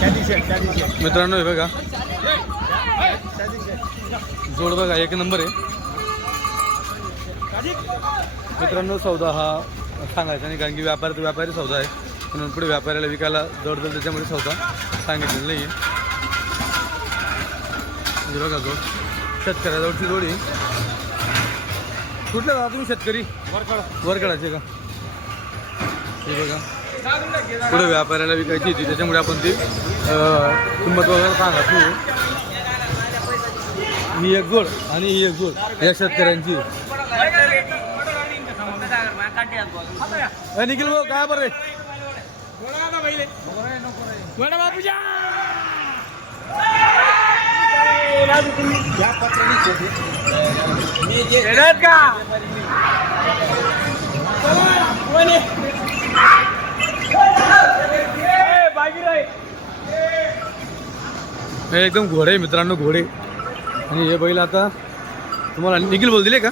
मित्रांनो हे बघा. जोड बघा एक नंबर आहे. मित्रांनो सौदा हा सांगायचा नाही कारण की व्यापार तर व्यापारी सौदा आहे. म्हणून पुढे व्यापाऱ्याला विकायला जवळ त्याच्यामुळे सौदा सांगितलेला नाही आहे बघा जोड. शेतकऱ्याजवळची जोडी कुठलं का तुम्ही शेतकरी? वरकडाचे का? हे बघा. पुढे व्यापाऱ्याला विकायची होती त्याच्यामुळे आपण ती किंमत वगैरे सांगत नाही. ही एक जोड आणि ही एक जोड या शेतकऱ्यांची. निखिल भाऊ काय बरं रे? हे एकदम घोडे मित्रांनो घोडे. आणि हे बैल आता तुम्हाला निखिल बोल दिले का?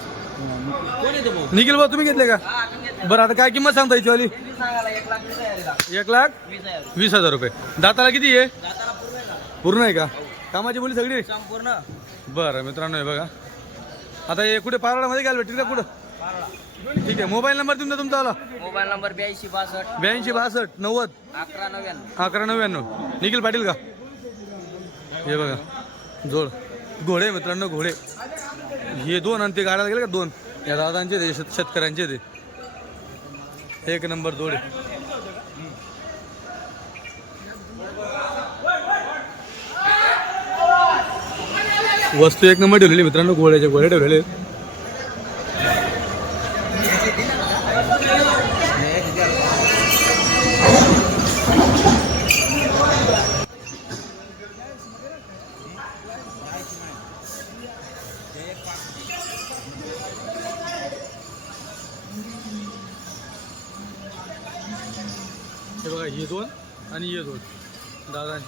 निखिल भाऊ तुम्ही घेतले का? बरं आता काय किंमत सांगता याची वाली? एक लाख वीस हजार रुपये. दाताला किती आहे? पूर्ण आहे का? कामाची बोली सगळी? संपूर्ण बरं मित्रांनो हे बघा. आता हे कुठे पारडामध्ये घ्यायला भेटतील का कुठं? ठीक आहे मोबाईल नंबर तुमचा तुमचा आला मोबाईल नंबर ब्याऐंशी बासष्ट. ब्याऐंशी बासष्ट नव्वद. अकरा नव्याण्णव. अकरा नव्याण्णव. निखिल पाटील का? हे बघा जोड. घोडे मित्रांनो घोडे. हे दोन आणि ते गाड्याला गेले का दोन? या दादांचे ते शेत- शेतकऱ्यांचे ते एक नंबर जोडे वस्तू एक नंबर ठेवलेली मित्रांनो घोड्याचे घोडे ठेवलेले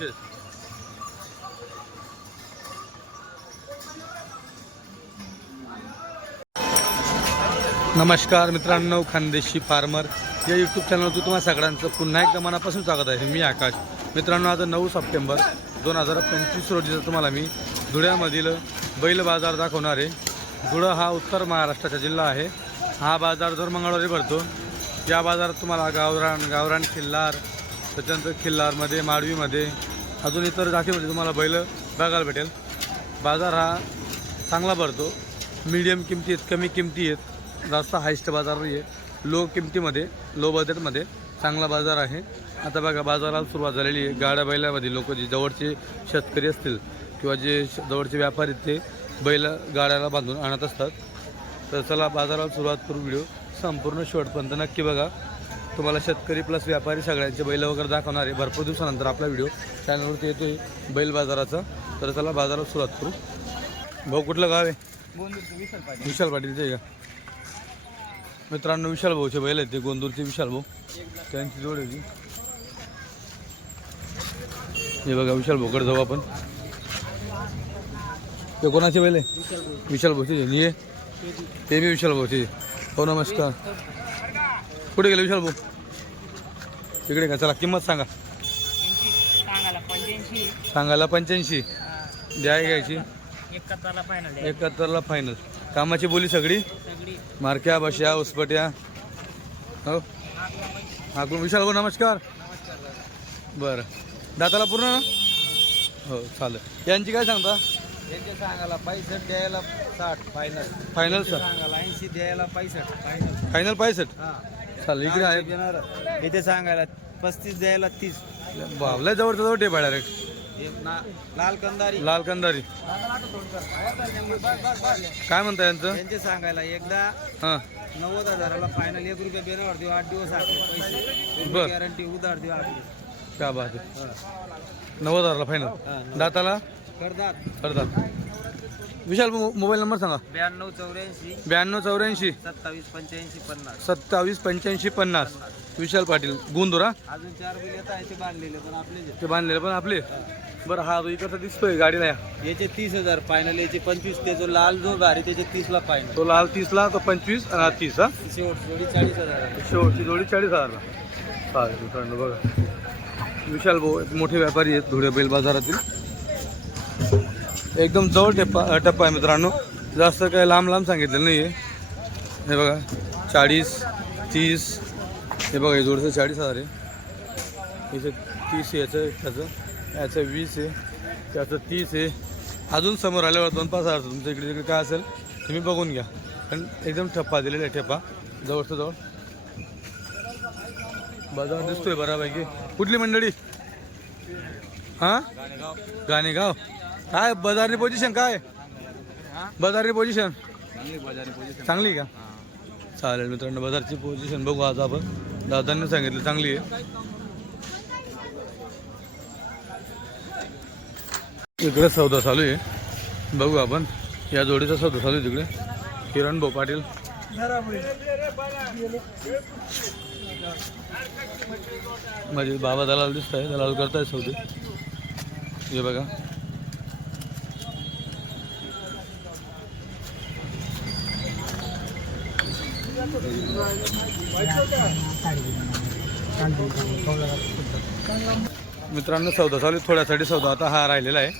दादांचे नमस्कार मित्रांनो खानदेशी फार्मर. या यूट्यूब चॅनलवरती तुम्हाला सगळ्यांचं पुन्हा एकदा मनापासून स्वागत आहे. मी आकाश. मित्रांनो आज नऊ सप्टेंबर दोन हजार पंचवीस रोजीचं तुम्हाला मी धुळ्यामधील बैल बाजार दाखवणार आहे धुळं हा उत्तर महाराष्ट्राचा जिल्हा आहे. हा बाजार दर मंगळवारी भरतो. या बाजारात तुम्हाला गावरान गावरान खिल्लार त्याच्यानंतर खिल्लारमध्ये माडवीमध्ये अजून इतर जातीमध्ये तुम्हाला बैल बघायला भेटेल. बाजार हा चांगला भरतो. मीडियम किमती आहेत कमी किमती आहेत. जास्त हायस्ट बाजार नाही आहे लो किमतीमध्ये लो बजेटमध्ये चांगला बाजार आहे. आता बघा बाजाराला सुरुवात झालेली आहे. गाड्या बैलामध्ये लोक जे जवळचे शेतकरी असतील किंवा जे श- जवळचे व्यापारी आहेत ते बैल गाड्याला बांधून आणत असतात. तर चला बाजाराला सुरुवात करू व्हिडिओ. संपूर्ण शेवटपर्यंत नक्की बघा. तुम्हाला शेतकरी प्लस व्यापारी सगळ्यांचे बैल वगैरे दाखवणार आहे. भरपूर दिवसानंतर आपला व्हिडिओ चॅनलवरती येतोय बैल बाजाराचा. तर चला बाजाराला सुरुवात करू. भाऊ कुठलं गाव आहे? विशाल पाटीलचे आहे का? मित्रांनो विशाल भाऊचे बैल आहेत ते गोंदूरचे विशाल भाऊ. त्यांची जोड आहे ती. हे बघा विशाल भाऊकडे जाऊ आपण. ते कोणाचे बैल आहे? विशाल भाऊचे. हे? ते बी विशाल भाऊचे. हो नमस्कार. कुठे गेले विशाल भाऊ? तिकडे का? चला किंमत सांगा. सांगायला पंच्याऐंशी. सांगायला पंच्याऐंशी द्याय घ्यायची. एकाहत्तरला फायनल एकाहत्तरला फायनल कामाची बोली सगळी? मारक्या बश्या उसपट्या. हो? हा विशाल भाऊ नमस्कार. बरं. दाताला पूर्ण ना? हो चालेल. यांची काय सांगता? सांगायला पैसठ द्यायला साठ फायनल फायनल सर सांगायला ऐंशी द्यायला पैसठ फायनल फायनल पायसठ हा. चालेल इकडे इथे सांगायला पस्तीस द्यायला तीस. बाबला जवळच्या जवळ टेप आहे डायरेक्ट एक ना लाल कंदारी. लाल कंदारी. काय म्हणता यांचं? त्यांचे सांगायला एकदा हां. नव्वद हजाराला फायनल एक रुपये बेनावर देऊ आठ दिवस पैसे. गॅरंटी उधार देऊ आखले क्या बात आहे. नव्वद हजारला फायनल दाताला? करतात करतात विशाल मो- मोबाईल नंबर सांगा. ब्याण्णव चौऱ्याऐंशी. ब्याण्णव चौऱ्याऐंशी. सत्तावीस पंच्याऐंशी पन्नास. सत्तावीस पंच्याऐंशी पन्नास. विशाल पाटील गुंदुरा अजून चार बिल येत आहे ते बांधलेले पण आपले. ते बांधलेले पण आपले. बरं हा तो इकडचा दिसतोय गाडीला या. याचे तीस हजार फायनल याचे पंचवीस ते जो लाल जो भारी त्याचे तीस ला फायनल तो लाल तीसला तो पंचवीस आणि हा तीस हा? शेवट जोडी चाळीस हजार शेवटची जोडी चाळीस हजारला चालेल मित्रांनो बघा. विशाल भाऊ एक मोठे व्यापारी आहेत धुळे बैल बाजारातील. एकदम जवळ टप्पा टप्पा आहे मित्रांनो. जास्त काय लांब लांब सांगितलेलं नाही आहे हे बघा चाळीस तीस हे बघा हे जोडचं चाळीस हजार आहे. याचं तीस आहे याचं त्याचं याचं वीस आहे त्याचं तीस आहे. अजून समोर आल्यावर दोन पाच हजार तुमच्या इकडे तिकडे काय असेल तुम्ही बघून घ्या. पण एकदम ठप्पा दिलेला आहे ठप्पा जवळचं जवळ. बाजार दिसतोय बऱ्यापैकी. कुठली मंडळी? हां? गाणेगाव? काय बाजारची पोझिशन काय? बाजारची पोझिशन चांगली का? चालेल मित्रांनो बाजारची पोझिशन बघू आज आपण. दादांनी सांगितलं चांगली आहे. इकडे सौदा चालू आहे. बघू आपण. या जोडीचा सौदा चालू आहे तिकडे. किरण भाऊ पाटील. माझे बाबा दलाल दिसत आहे दलाल करताय सौदे. हे बघा. मित्रांनो सौदा चालू. थोड्यासाठी सौदा आता हा राहिलेला आहे.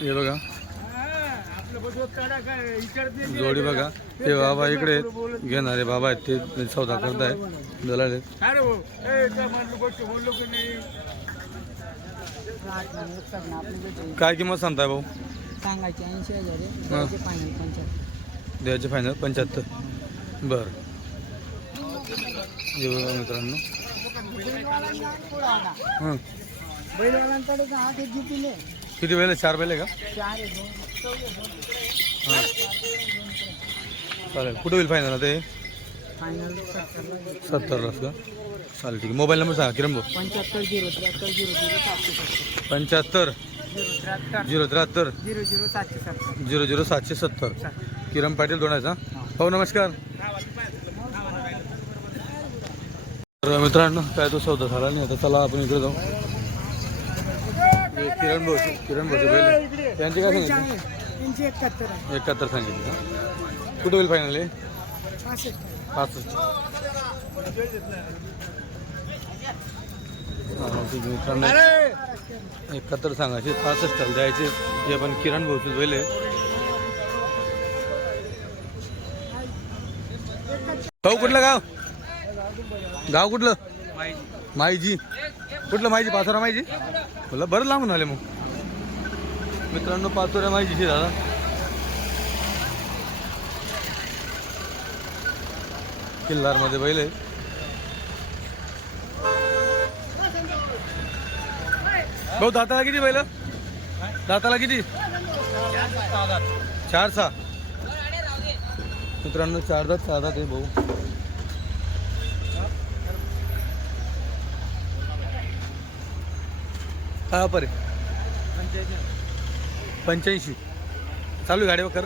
हे बघा. जोडी बघा. ते बाबा इकडे. घेणारे बाबा आहेत. ते सौदा करताय दलाल काय किंमत सांगताय भाऊ? सांगायचे ऐंशी हजार हा. द्यायचे फायनल पंच्याहत्तर. बरं. हे मित्रांनो. हां. किती वेळ चार आहे का? हां. चालेल. कुठे होईल फायनल ते फायनल सत्तरला गेले. सत्तरलाच का? चालेल ठीक आहे. मोबाईल नंबर सांगा किरण भाऊ. पंच्याहत्तर झिरो त्र्याहत्तर. झिरो झिरो सातशे सत्तर पंच्याहत्तर झिरो त्र्याहत्तर. झिरो झिरो सातशे सत्तर. झिरो झिरो सातशे सत्तर. किरण पाटील दोडायचा हो? नमस्कार. तर मित्रांनो काय तो सौदा झाला नाही आता चला आपण इकडे जाऊ. किरण भाऊ किरण भाऊ पहिले त्यांचे काय सांगितलं? एकाहत्तर आहे सांगितलं का कुठे होईल फायनल हे? पासष्ट. हा, मित्रांनो एकाहत्तर सांगायचे पासष्ट द्यायचे. जे आपण किरण भाऊचे पहिले कुठलं गाव? गाव कुठलं? माईजी कुठलं माहिती? पाचोरा माहिती? बोला बरं लांबून आले मग. मित्रांनो पाचोऱ्या माहितीची दादा किल्लारमध्ये बैल आहे भाऊ दाताला किती बैल? दाताला किती? चार सहा. मित्रांनो चार दात ते आहे भाऊ. हा परे. पंच्याऐंशी. चालू गाड्यावर गाडीवर कर.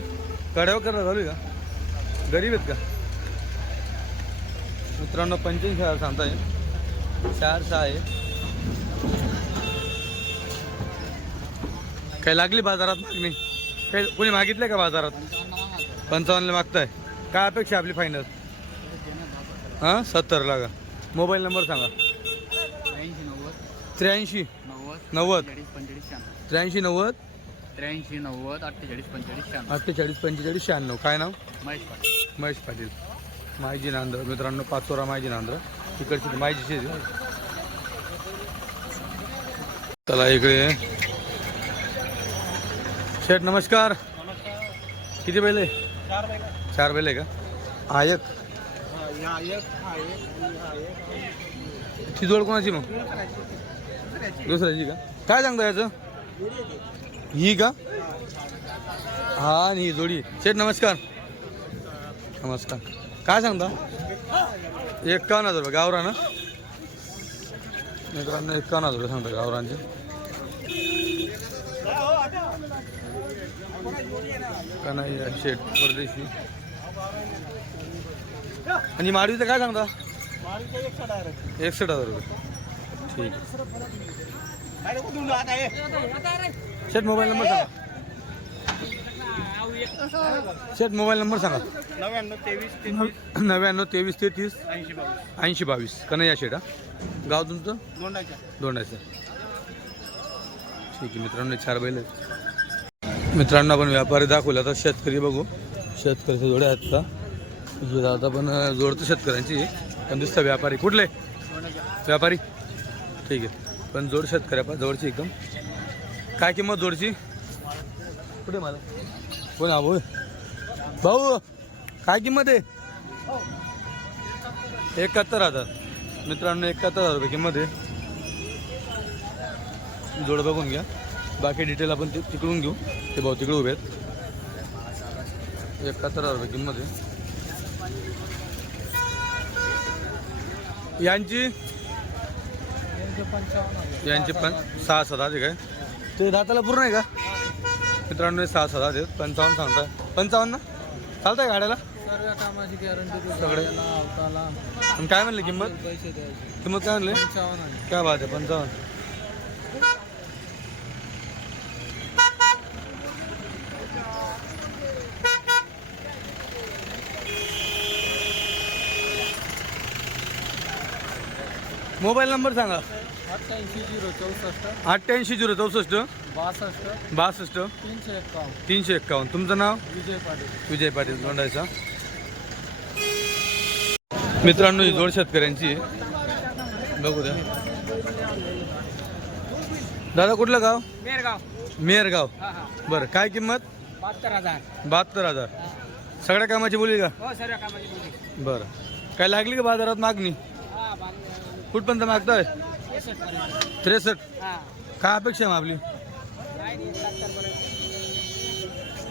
गाड्यावर कर चालू आहे का? गरीब आहेत का? मित्रांनो पंच्याऐंशी हजार सांगताय. चार सहा आहे. काही लागली बाजारात मागणी? काही कोणी मागितलं का बाजारात? पंचावन्नला मागताय. काय अपेक्षा आपली फायनल हां? सत्तर लागा. मोबाईल नंबर सांगा. त्र्याऐंशी. नव्वद. त्र्याऐंशी नव्वद. नव्वद पंचेचाळीस शहाण्णव त्र्याऐंशी नव्वद त्र्याऐंशी नव्वद अठ्ठेचाळीस पंचेचाळीस शहाण्णव. अठ्ठेचाळीस पंचेचाळीस शहाण्णव काय नाव? महेश पाटील. महेश पाटील माहिती नांद्र. मित्रांनो पाचोरा माहिती नांद्र. तिकडची ती मायजीची चला इकडे. शेठ नमस्कार. किती पहिले आहे. चार बैल आहे का? आयक ती जोड कोणाची मग? दुसऱ्याची का? काय सांगता याचं? ही का? हा आणि ही जोडी. शेठ नमस्कार. नमस्कार. काय सांगता? एक्कावन्न हजार रुपये गावरा ना? मित्रांनो एक्कावन्न हजार रुपये सांगता गावरांचे. का नाही शेठ परदेशी? आणि माडवीचं काय सांगता? एकसष्ट हजार रुपये. ठीक आहे. शेठ मोबाईल नंबर सांगा. शेट मोबाईल नंबर सांगा. नव्याण्णव तेवीस नव- नव्याण्णव तेवीस तेहतीस ऐंशी बावीस. ऐंशी बावीस. कन्हैया शेट हा? गाव तुमचं? दोंडायचं ठीक आहे मित्रांनो चार बैल आहेत. मित्रांनो आपण व्यापारी दाखवले. आता शेतकरी बघू. शेतकऱ्याचे जोडे आहेत का? दादा पण जोडतो शेतकऱ्यांची. पण दिसतं व्यापारी. कुठले? व्यापारी. ठीक आहे. पण जोड शेतकऱ्या जवळची एकदम. काय किंमत जोडची? कुठे मला कोण हा भाऊ? भाऊ काय किंमत आहे? एकाहत्तर हजार. मित्रांनो एकाहत्तर हजार रुपये किंमत आहे. जोड बघून घ्या. बाकी डिटेल आपण ते तिकडून घेऊ. ते भाऊ तिकडे उभे आहेत. एकाहत्तर हजार रुपये किंमत आहे. यांची? यांची पण सहा सात आहे. काय ते दाताला पूर्ण आहे का? मित्रांनो हे सहा सात आहेत पंचावन्न सांगताय. पंचावन्न चालतंय गाड्याला? सर्व कामाची गॅरंटी सगळे? आणि काय म्हणले किंमत? किंमत काय म्हणले? काय बात आहे पंचावन्न. मोबाईल नंबर सांगा. अठ्ठ्याऐंशी झिरो चौसष्ट. अठ्ठ्याऐंशी झिरो चौसष्ट. बासष्ट. बासष्ट. तीनशे एकावन्न. तीनशे एक्कावन्न तुमचं नाव? विजय पाटील विजय पाटील दोंडायचा मित्रांनो ही जोड शेतकऱ्यांची आहे. बघू द्या. दादा कुठलं गाव? मेरगाव. मेरगाव. हा हा. बरं काय किंमत? बहात्तर हजार. बहात्तर हजार. सगळ्या कामाची बोली का? हो सर्व कामाची बोली. बरं. काय लागली का बाजारात मागणी? कुठपर्यंत मागताय? त्रेसष्ट. हा. काय अपेक्षा आहे मग आपली?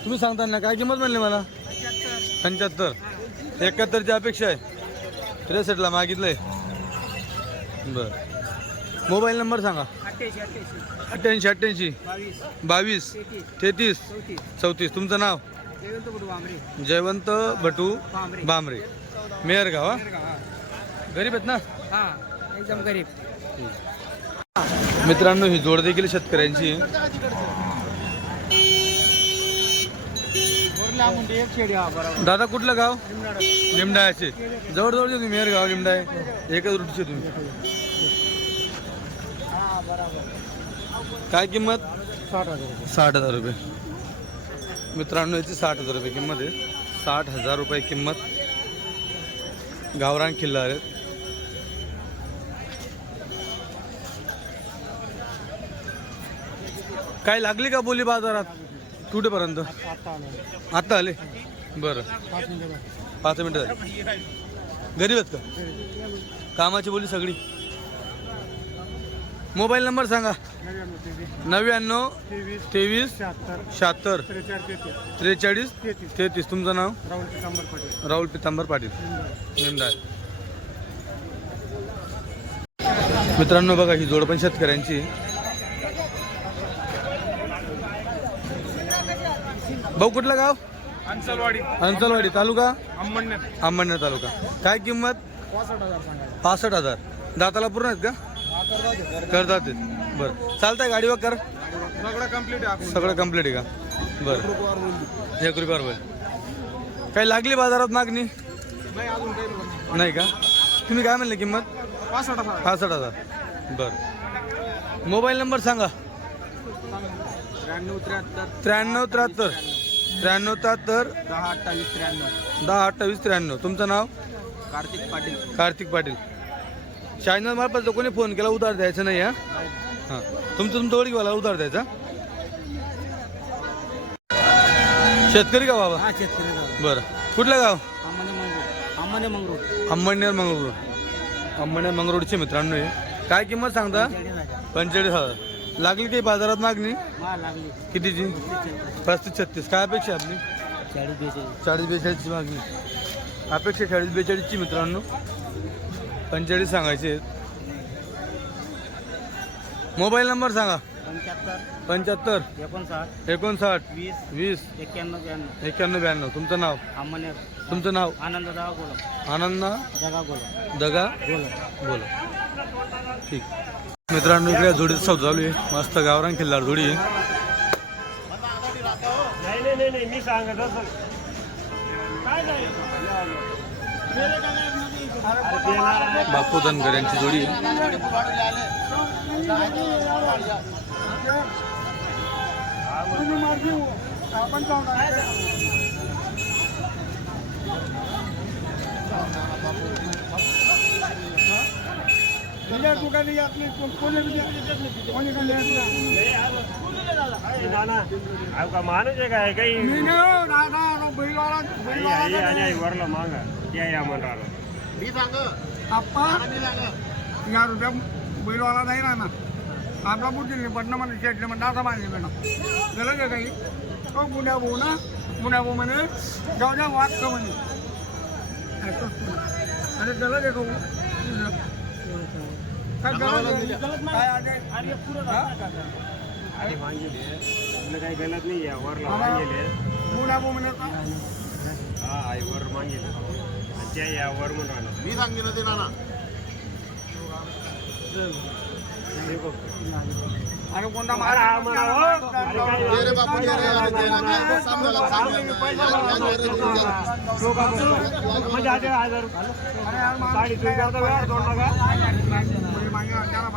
तुम्ही सांगता ना काय किंमत म्हणली मला? पंच्याहत्तर. एकाहत्तरची अपेक्षा आहे. त्रेसष्टला मागितलंय. बरं. मोबाईल नंबर सांगा. अठ्ठ्याऐंशी अठ्ठ्याऐंशी. बावीस. तेहतीस. चौतीस. तुमचं नाव? जयवंत भटू बांबरे मेहरगाव गरीब आहेत ना? हा. एकदम गरीब. मित्रांनो ही जोड देखील शेतकऱ्यांची आहे. दादा कुठलं गाव? लिमडायचे जवळजवळचे तुम्ही मेहरगाव लिमडाय एकच रुटचे तुम्ही. हा काय किंमत? साठ हजार साठ हजार रुपये. मित्रांनो याची साठ हजार रुपये किंमत आहे. साठ हजार रुपये किंमत. गावरान किल्ला आहेत. काय लागली का बोली बाजारात? कुठेपर्यंत? आत्ता आता आले? बरं. पाच मिनटं झाली. गरीब आहेत का? कामाची बोली सगळी. मोबाईल नंबर सांगा. नव्याण्णव तेवीस शहात्तर त्रेचाळीस तेहतीस. तुमचं नाव? राहुल पितांबर पाटील. राहुल पितांबर पाटील निमदार. मित्रांनो बघा ही जोड पण शेतकऱ्यांची भाऊ कुठलं गाव? अंचलवाडी. अंचलवाडी तालुका? अंबरनेर तालुका. काय किंमत? पासष्ट हजार. दाताला पूर्ण आहेत का? करतात. बरं. चालतंय गाडीवर कर. सगळं कंप्लीट आहे सगळं कंप्लीट आहे का? बरं. एक रुपयावर होईल काही लागली बाजारात मागणी? नाही का? तुम्ही काय म्हणले किंमत? पासष्ट हजार. पासष्ट हजार. बरं. मोबाईल नंबर सांगा. त्र्याण्णव त्र्याहत्तर. त्र्याण्णव त्र्याहत्तर. त्र्याण्णव त्र्याहत्तर दहा अठ्ठावीस त्र्याण्णव. दहा अठ्ठावीस त्र्याण्णव. तुमचं नाव? कार्तिक पाटील. कार्तिक पाटील. चॅनल मार्फत कोणी फोन केला उधार द्यायचं नाही हा? हां. तुमचं तुमचं ओळखीवाला उधार द्यायचा? शेतकरी का बाबा? हा शेतकरी बरं. कुठलं गाव? आम्हाला मंगरूळ. आम्हाला मंगरूळ. अंबरनेर मंगळूर अंबरनेर मंगळूरचे मित्रांनो हे. काय किंमत सांगता? पंचेचाळीस हजार. लागली काही बाजारात मागणी? हा लागली. कितीची? पस्तीस छत्तीस. काय अपेक्षा आहे आपली? चाळीस बेचाळीस. चाळीस बेचाळीसची मागणी. अपेक्षा चाळीस बेचाळीसची मित्रांनो. पंचेचाळीस सांगायचे आहेत. मोबाईल नंबर सांगा. पंच्याहत्तर. पंच्याहत्तर. एकोणसाठ. एकोणसाठ. वीस. वीस. एक्क्याण्णव ब्याण्णव. एक्क्याण्णव ब्याण्णव. तुमचं नाव? तुमचं नाव? आनंद गोला आनंद जगा गोला दगा बोला ठीक. मित्रांनो इकडे जोडीचं सौदा चालू आहे. मस्त गावरान किल्लार जोडी आहे. नाही नाही नाही मी सांगत असं बापू धनगर यांची जोडी आहे ना ना अहो का माणूस आहे काय काही आई आई आणि आई वरला मागा त्या या म्हणणार आप्पा या रुपया बैलवाला नाही राहणार आपला बुद्धी पडणं म्हणजे शेटले म्हणतात आता बांधले बेणं गलत आहे काही तो गुन्ह्या भाऊ ना गुन्ह्या भाऊ म्हणे जाऊ द्या वाट का म्हणे ऐकतोच तू. अरे गलत आहे तो काय गलत आहे? काय आहे? हा? आणि मागेले तुला काही गलत नाही आहे वरला मागेले हा आई वर मागेले त्या या वर म्हणून राहणार मी सांगितलं ते नाना अरे कोणता मारा म्हणजे हजार साडी तुम्ही करता वेळ दोन नका मागे त्याला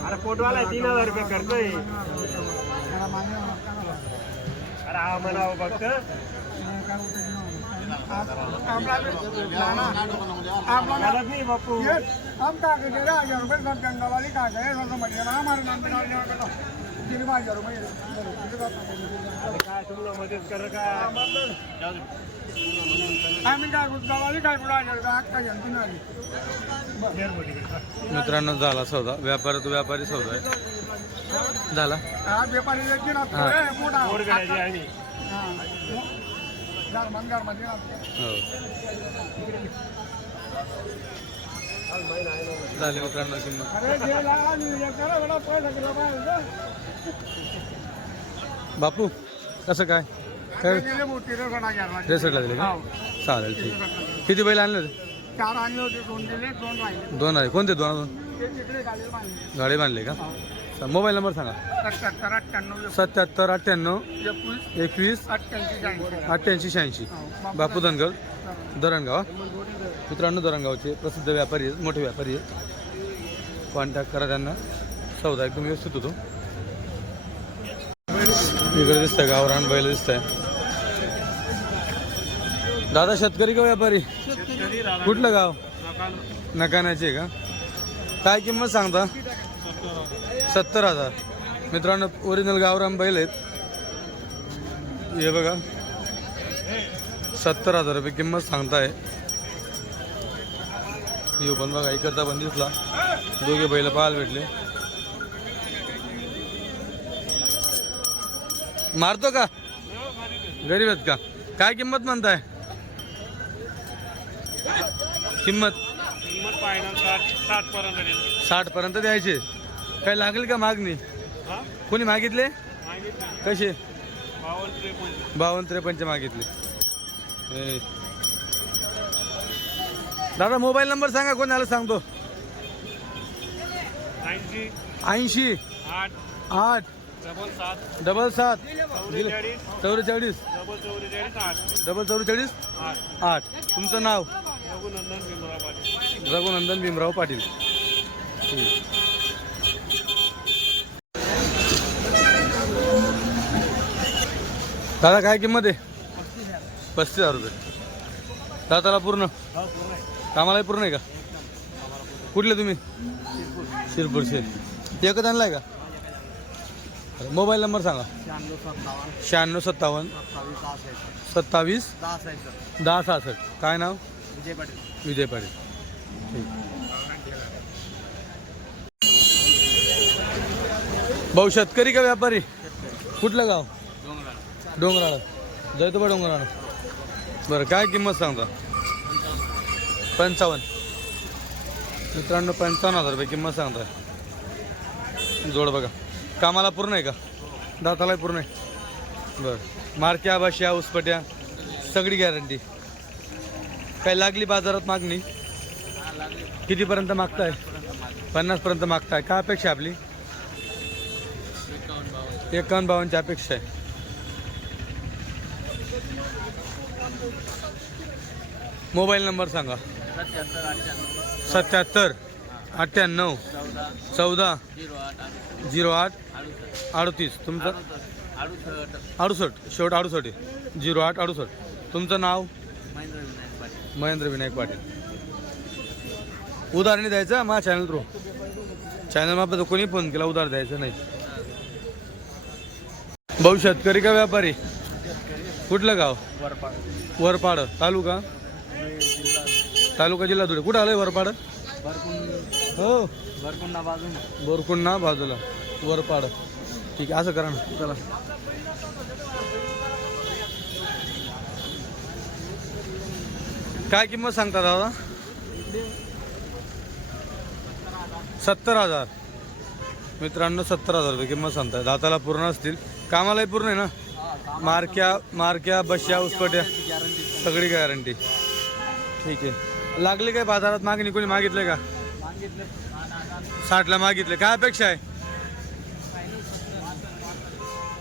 अरे पोटवाला तीन हजार रुपये खर्च आहे. मागे अरे हा फक्त. आपला गलत नाही बापू हम का हजार रुपये सब जंगल वाली का गए हमारे नाम काय आत्ता मित्रांनो झाला सौदा. व्यापारात व्यापारी सौदा आहे. झाला? हो. झाले मित्रांनो किंमत. बापू कसं काय? काय? रेसटला दिले का? चालेल ठीक. किती बैल आणले होते? चार आणले होते दोन दिले दोन राहिले. दोन आहे कोणते? दोन दोन गाडी बांधली. का? मोबाईल नंबर सांगा. सत्याहत्तर अठ्ठ्याण्णव सत्याहत्तर अठ्ठ्याण्णव एकवीस. अठ्ठ्याऐंशी शहाऐंशी. अठ्ठ्याऐंशी शहाऐंशी. बापू धनगर धरणगाव मित्रांनो धरणगावचे प्रसिद्ध व्यापारी आहेत मोठे व्यापारी आहेत. कॉन्टॅक्ट करा त्यांना. सौदा एकदम व्यवस्थित होतो. इकडे दिसतंय गावरान बैल दिसतंय. दादा शेतकरी का व्यापारी? कुठलं गाव? नकानाचे का? काय किंमत सांगता? सत्तर हजार. मित्रांनो ओरिजिनल गावरान बैल आहेत. हे बघा. सत्तर हजार रुपये किंमत सांगताय. यो पण बघा इकडचा पण दिसला. दोघे बैल पाहायला भेटले. मारतो का? गरीब आहेत का? काय किंमत म्हणताय? किंमत? साठ पर्यंत द्यायचे. काय लागेल का मागणी? कोणी मागितले? कसे? बावन्न त्रेपन्न बावन्न त्रेपन्नचे मागितले. दादा मोबाईल नंबर सांगा कोणाला सांगतो? ऐंशी. ऐंशी. आठ. आठ. डबल सात. डबल सात. चौवेचाळीस डबल चौवेचाळीस आठ. डबल चौवेचाळीस आठ. तुमचं नाव? रघुनंदन भीमराव पाटील. रघुनंदन भीमराव पाटील. दादा काय किंमत आहे? पस्तीस हजार रुपये. दाताला पूर्ण? कामाला पूर्ण आहे. का? कुठले तुम्ही? शिरपूरचे एकच आणलाय का? मोबाईल नंबर सांगा. शहाण्णव सत्तावन्न. सत्तावीस दहा सहासष्ट. काय नाव? विजय पाटील. विजय पाटील. भाऊ शेतकरी का व्यापारी? कुठलं गाव? डोंगराळ. जयतोबा डोंगराळ. बरं काय किंमत सांगता? पंचावन्न. मित्रांनो पंचावन्न हजार रुपये किंमत सांगताय. जोड बघा. कामाला पूर्ण आहे का? दाताला पूर्ण आहे. बरं. मारक्या बाश्या उसपट्या सगळी गॅरंटी काय लागली बाजारात मागणी? कितीपर्यंत मागताय? पन्नासपर्यंत मागताय. काय अपेक्षा आपली? एकावन्न बावन्नची अपेक्षा आहे. मोबाईल नंबर सांगा. सत्याहत्तर अठ्ठ्याण्णव चौदा झिरो आठ अडतीस. तुमचं? अडुसष्ट शेवट अडुसष्ट झिरो आठ अडुसष्ट. तुमचं नाव? महेंद्र विनायक पाटील. महेंद्र विनायक द्यायचं माझ्या चॅनल थ्रू चॅनल मार्फत कोणी फोन केला उधार द्यायचं नाही. भाऊ शेतकरी का व्यापारी? कुठलं गाव? वरपाड तालुका? तालुका जिल्हा धुळे. कुठं आलंय वरपाड? हो. भरकुंडा बाजून बोरकुंडा बाजूला. वरपाड. ठीक आहे असं करा ना. चला. काय किंमत सांगता दादा? सत्तर हजार. मित्रांनो सत्तर हजार रुपये किंमत सांगताय. दाताला पूर्ण असतील. कामालाही पूर्ण आहे ना? मारक्या मारक्या बश्या उसपट्या सगळी गॅरंटी ठीक आहे. लागली काय बाजारात? मागणी कोणी मागितले का? साठला मागितले. काय अपेक्षा आहे?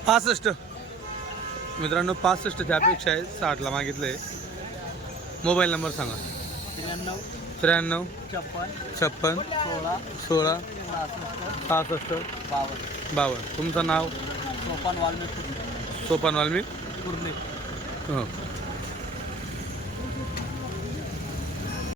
पासष्ट. मित्रांनो पासष्टची अपेक्षा आहे. साठला मागितले मोबाईल नंबर सांगा. त्र्याण्णव छप्पन सोळा सहासष्ट बावन्न. बावन्न. तुमचं नाव? सोपान वाल्मिक. सोपान पूर्णे हो.